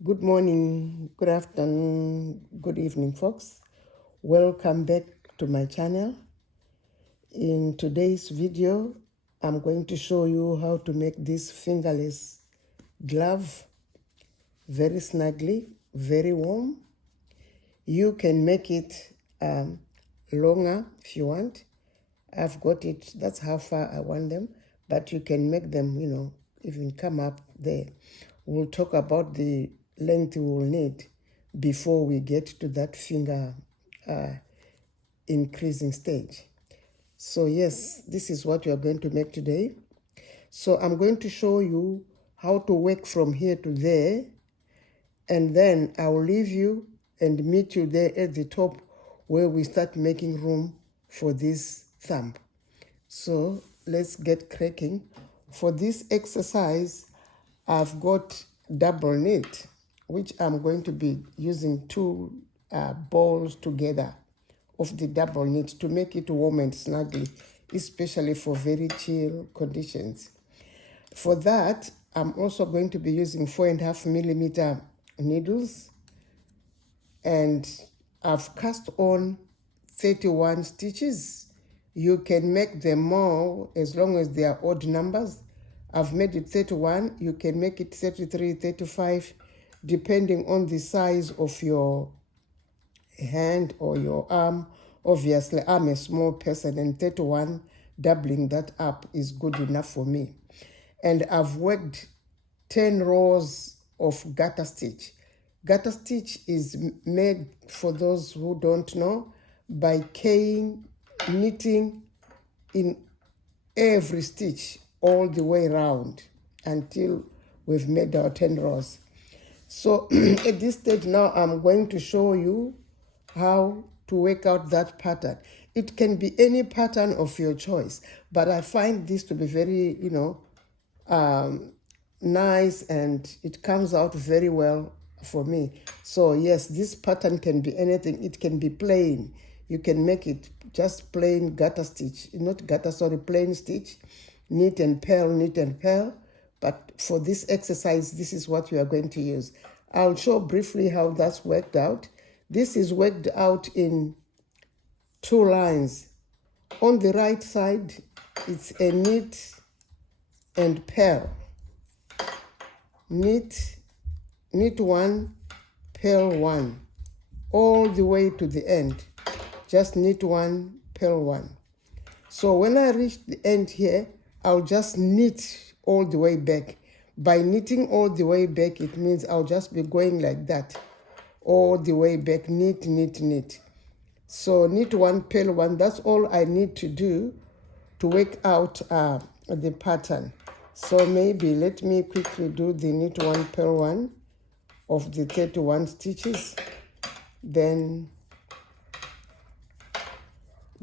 Good morning, good afternoon, good evening, folks. Welcome back to my channel. In today's video, I'm going to show you how to make this fingerless glove very snugly, very warm. You can make it longer if you want. I've got it, that's how far I want them, but you can make them, even come up there. We'll talk about the length we will need before we get to that finger increasing stage. So yes, this is what we are going to make today. So I'm going to show you how to work from here to there, and then I'll leave you and meet you there at the top where we start making room for this thumb. So let's get cracking. For this exercise, I've got double knit, which I'm going to be using two balls together of the double knit to make it warm and snugly, especially for very chill conditions. For that, I'm also going to be using 4.5mm needles, and I've cast on 31 stitches. You can make them more as long as they are odd numbers. I've made it 31. You can make it 33, 35, depending on the size of your hand or your arm. Obviously, I'm a small person, and 31, doubling that up is good enough for me. And I've worked 10 rows of garter stitch. Garter stitch is made, for those who don't know, by knitting in every stitch all the way around until we've made our 10 rows. So at this stage now, I'm going to show you how to work out that pattern. It can be any pattern of your choice, but I find this to be very, nice, and it comes out very well for me. So yes, this pattern can be anything. It can be plain. You can make it just plain garter stitch, not garter, sorry, plain stitch, knit and purl, knit and purl. But for this exercise, this is what we are going to use. I'll show briefly how that's worked out. This is worked out in 2 lines. On the right side, it's a knit and purl. Knit 1, purl 1, all the way to the end. Just knit 1, purl 1. So when I reach the end here, I'll just knit all the way back. By knitting all the way back, it means I'll just be going like that, all the way back, knit, knit, knit. So knit 1, purl 1, that's all I need to do to work out the pattern. So maybe let me quickly do the knit 1, purl 1 of the 31 stitches. Then,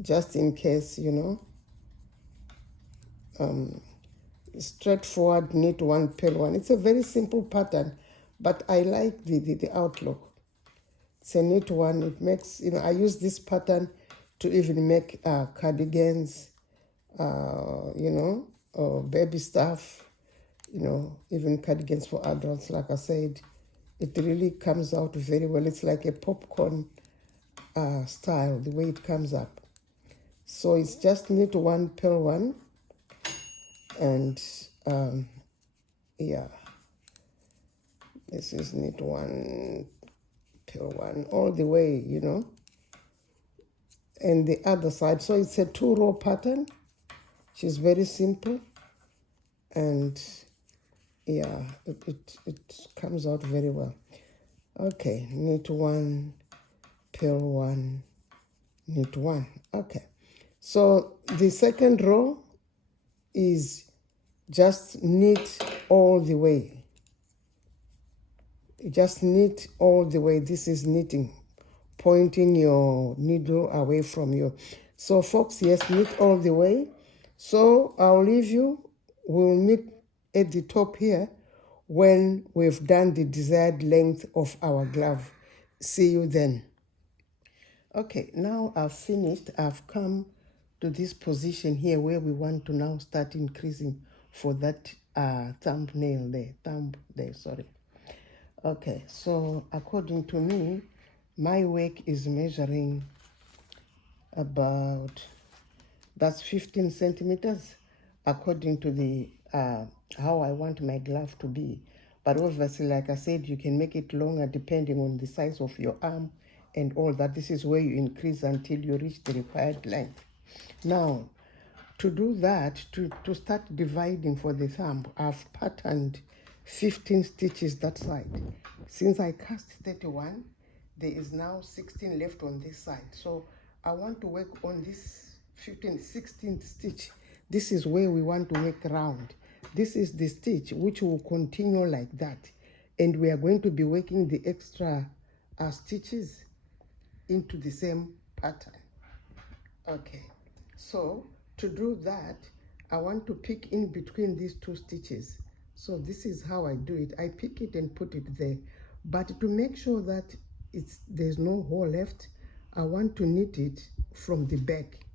just in case, straightforward knit 1, purl 1. It's a very simple pattern, but I like the outlook. It's a knit 1. It makes, I use this pattern to even make cardigans, baby stuff, even cardigans for adults. Like I said, it really comes out very well. It's like a popcorn style, the way it comes up. So it's just knit 1, purl 1, and yeah, this is knit 1, purl 1, all the way, and the other side. So it's a 2-row pattern, which is very simple, and yeah, it comes out very well. Okay, knit 1, purl 1, knit 1. Okay, so the second row is just knit all the way. Just knit all the way. This is knitting, pointing your needle away from you. So folks, yes, knit all the way. So I'll leave you. We'll meet at the top here when we've done the desired length of our glove. See you then. Okay, now I've finished. I've come to this position here where we want to now start increasing for that thumb there, sorry. Okay, so according to me, my work is measuring about, that's 15 centimeters according to the how I want my glove to be. But obviously, like I said, you can make it longer depending on the size of your arm and all that. This is where you increase until you reach the required length. Now, to do that, to start dividing for the thumb, I've patterned 15 stitches that side. Since I cast 31, there is now 16 left on this side. So I want to work on this 16th stitch. This is where we want to work round. This is the stitch which will continue like that. And we are going to be working the extra stitches into the same pattern. Okay, so to do that, I want to pick in between these two stitches. So this is how I do it. I pick it and put it there. But to make sure that there's no hole left, I want to knit it from the back.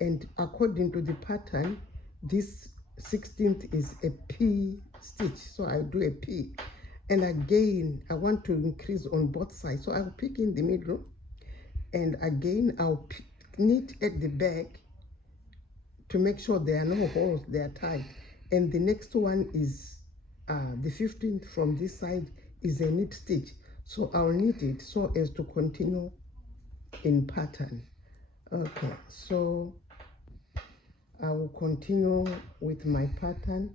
And according to the pattern, this 16th is a P stitch. So I do a P. And again, I want to increase on both sides. So I'll pick in the middle. And again, I'll knit at the back to make sure there are no holes, they are tight. And the next one is the 15th from this side is a knit stitch. So I'll knit it so as to continue in pattern. Okay, so I will continue with my pattern,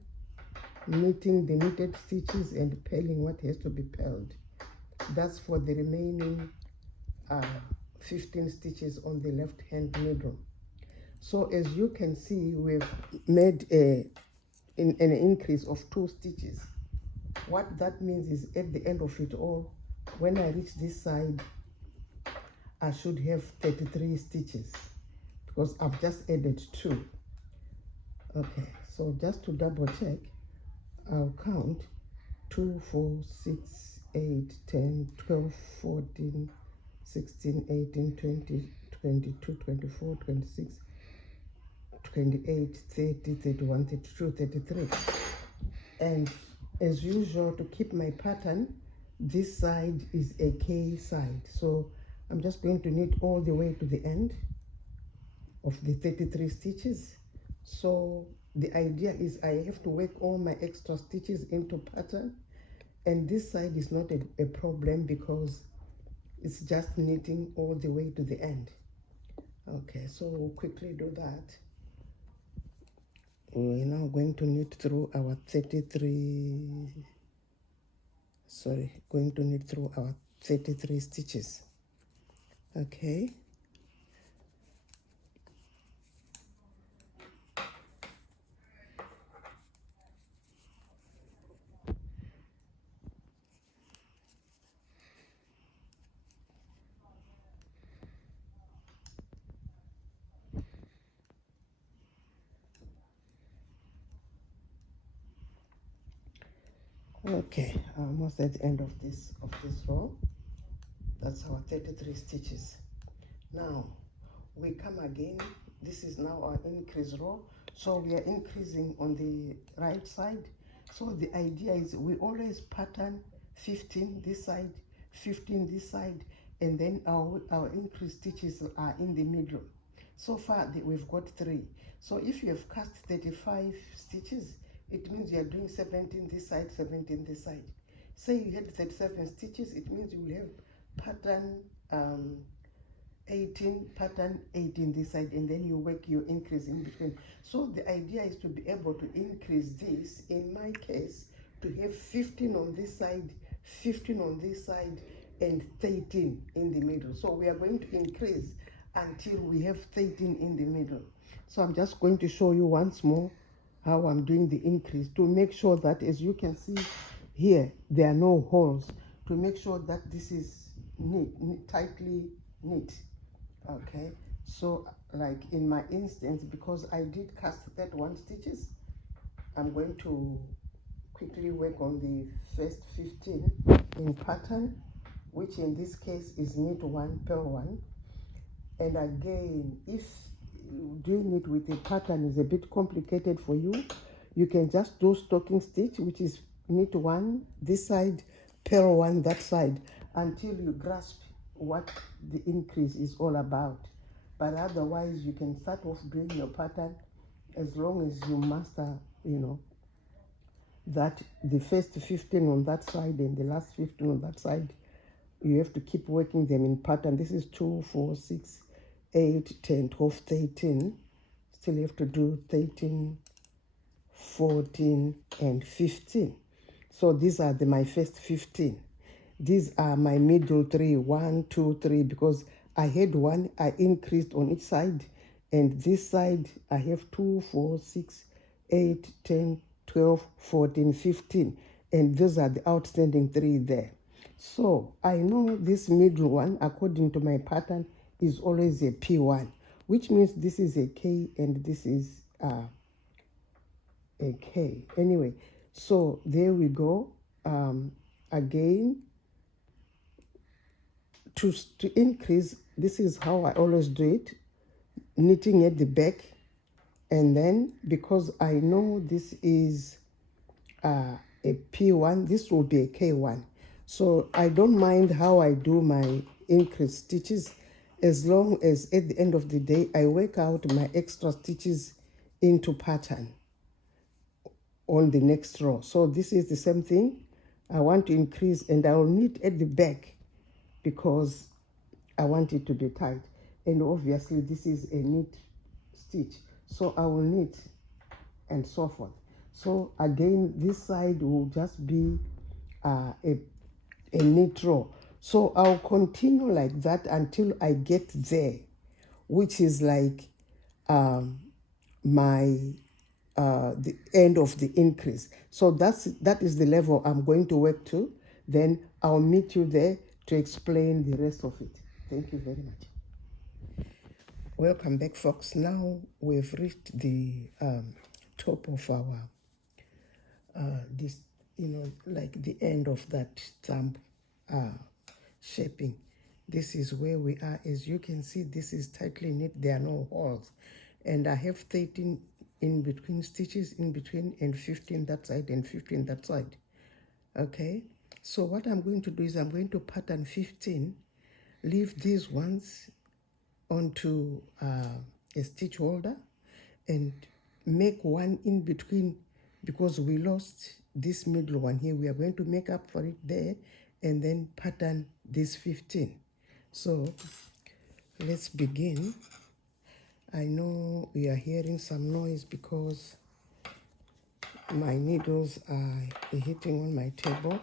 knitting the knitted stitches and purling what has to be purled. That's for the remaining 15 stitches on the left hand middle. So as you can see, we've made an increase of 2 stitches. What that means is at the end of it all, when I reach this side, I should have 33 stitches because I've just added 2. Okay, so just to double check, I'll count 2, 4, 6, 8, 10, 12, 14, 16, 18, 20, 22, 24, 26, 28, 30, 31, 32, 33. And as usual, to keep my pattern, this side is a K side. So I'm just going to knit all the way to the end of the 33 stitches. So the idea is I have to work all my extra stitches into pattern. And this side is not a problem because it's just knitting all the way to the end. Okay, so we'll quickly do that. We're now going to knit through our 33 stitches. Okay. Okay, almost at the end of this row. That's our 33 stitches. Now we come again. This is now our increase row. So we are increasing on the right side. So the idea is we always pattern 15 this side, 15 this side, and then our increase stitches are in the middle. So far we've got 3. So if you have cast 35 stitches, it means you are doing 17 this side, 17 this side. Say you had 37 stitches, it means you will have pattern 18, pattern 18 this side, and then you work your increase in between. So the idea is to be able to increase this, in my case, to have 15 on this side, 15 on this side, and 13 in the middle. So we are going to increase until we have 13 in the middle. So I'm just going to show you once more how I'm doing the increase to make sure that, as you can see here, there are no holes, to make sure that this is tightly knit. Okay, so like in my instance, because I did cast 31 stitches, I'm going to quickly work on the first 15 in pattern, which in this case is knit 1, purl 1. And again, if doing it with a pattern is a bit complicated for you, you can just do stocking stitch, which is knit 1 this side, purl one that side until you grasp what the increase is all about. But otherwise, you can start off doing your pattern as long as you master, you know, that the first 15 on that side and the last 15 on that side. You have to keep working them in pattern. This is 2, 4, 6, 8, 10, 12, 13. Still have to do 13, 14, and 15. So these are my first 15. These are my middle 3, 1, 2, 3, because I had one, I increased on each side, and this side I have 2, 4, 6, 8, 10, 12, 14, 15, and those are the outstanding 3 there. So I know this middle one, according to my pattern, is always a P1, which means this is a K and this is a K. Anyway, so there we go. Again, to increase, this is how I always do it, knitting at the back, and then because I know this is a P1, this will be a K1. So I don't mind how I do my increase stitches, as long as at the end of the day I work out my extra stitches into pattern on the next row. So this is the same thing. I want to increase and I will knit at the back because I want it to be tight. And obviously this is a knit stitch, so I will knit and so forth. So again, this side will just be a knit row. So I'll continue like that until I get there, which is like the end of the increase. So that is the level I'm going to work to. Then I'll meet you there to explain the rest of it. Thank you very much. Welcome back, folks. Now we've reached the top of our this, you know, like the end of that thumb shaping. This is where we are. As you can see, this is tightly knit. There are no holes, and I have 13 in between stitches in between, and 15 that side and 15 that side. Okay, so what I'm going to do is I'm going to pattern 15, leave these ones onto a stitch holder, and make one in between, because we lost this middle one here. We are going to make up for it there and then pattern this 15. So let's begin. I know we are hearing some noise because my needles are hitting on my table.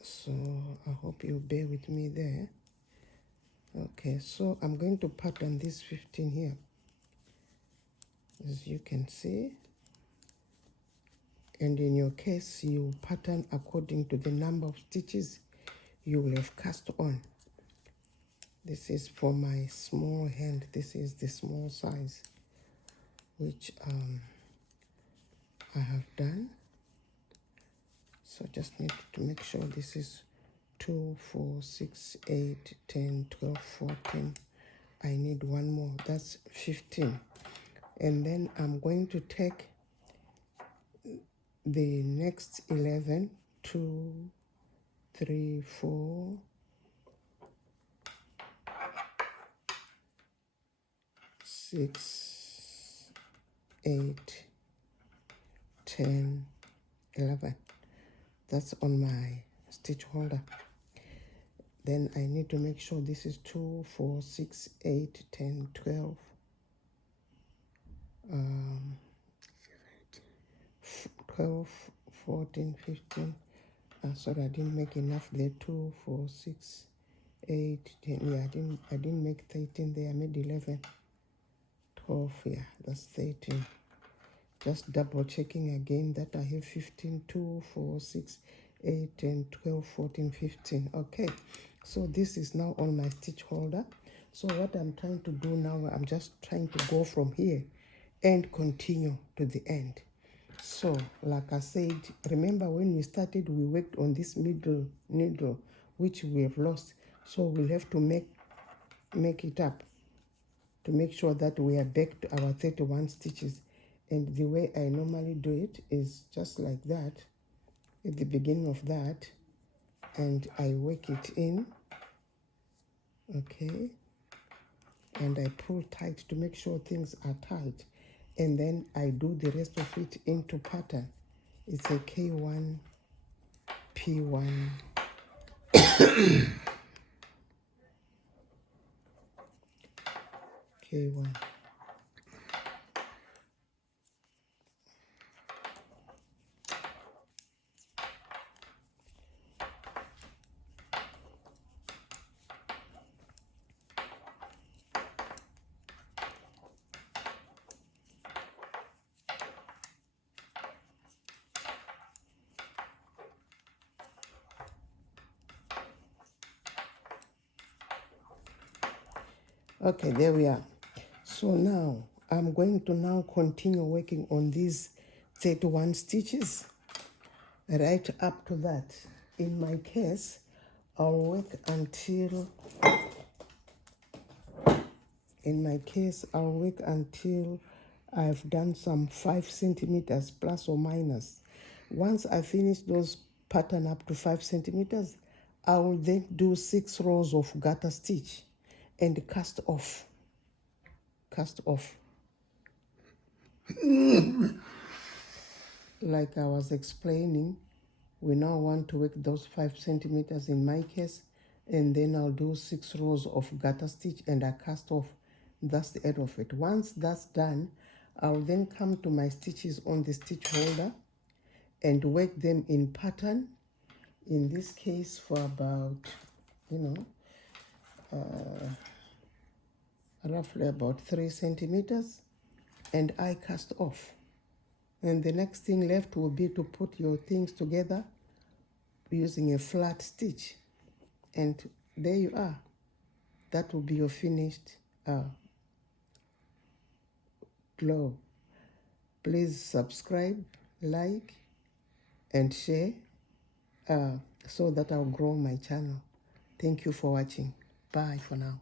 So I hope you bear with me there. Okay, so I'm going to pattern this 15 here. As you can see, and in your case you pattern according to the number of stitches you will have cast on. This is for my small hand. This is the small size which I have done. So just need to make sure this is 2, 4, 6, 8, 10, 12, 14. I need one more. That's 15. And then I'm going to take the next 11, 2, 3, 4, 6, 8, 10, 11. That's on my stitch holder. Then I need to make sure this is 2, 4, 6, 8, 10, 12, 12, 14, 15. Sorry, I didn't make enough there. 2, 4, 6, 8, 10. Yeah, I didn't make 13 there. I made 11, 12. Yeah, that's 13. Just double checking again that I have 15, 2, 4, 6, 8, 10, 12, 14, 15. Okay, so this is now on my stitch holder. So what I'm trying to do now, I'm just trying to go from here and continue to the end. So like I said, remember when we started, we worked on this middle needle, which we have lost. So we'll have to make it up to make sure that we are back to our 31 stitches And the way I normally do it is just like that, at the beginning of that, and I work it in, okay? And I pull tight to make sure things are tight. And then I do the rest of it into pattern. It's a K1, P1, K1. Okay, there we are. So now I'm going to now continue working on these 31 stitches right up to that. In my case, I'll work until I've done some 5 centimeters plus or minus. Once I finish those pattern up to 5 centimeters, I will then do 6 rows of garter stitch and cast off. Like I was explaining, we now want to work those 5 centimeters in my case, and then I'll do 6 rows of garter stitch and I cast off. That's the end of it. Once that's done, I'll then come to my stitches on the stitch holder and work them in pattern, in this case for about, roughly about 3 centimeters, and I cast off. And the next thing left will be to put your things together using a flat stitch. And there you are. That will be your finished globe. Please subscribe, like, and share so that I'll grow my channel. Thank you for watching. Bye for now.